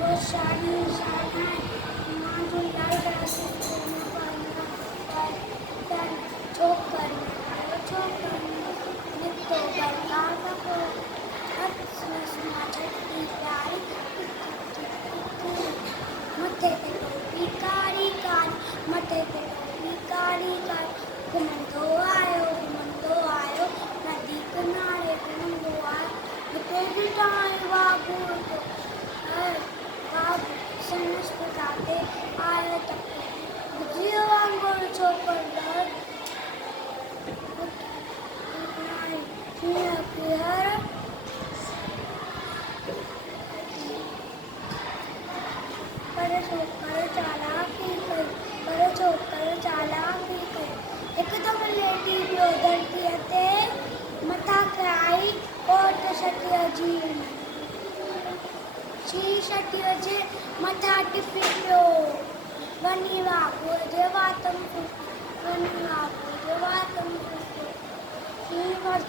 वो शानी शानाय माधुर लाल राशि पर छोकर नित्तो बरकार को सुना छठी प्यारी मथे ते टोपी कारी कारी मथे ते टोपी कारी कारी घुमंदो आयो नदी किनारे घुमंदो आयो हिते बि टाइम वागुंदो संस पिताते आयो त बुझियो वांगुरु छोकर हिकदम लेटी पियो धरतीअ ते मथां कराई कोट छटीअ जी छटीअ जे मथां टिपी पियो वञी वागुर जे वातम शी मर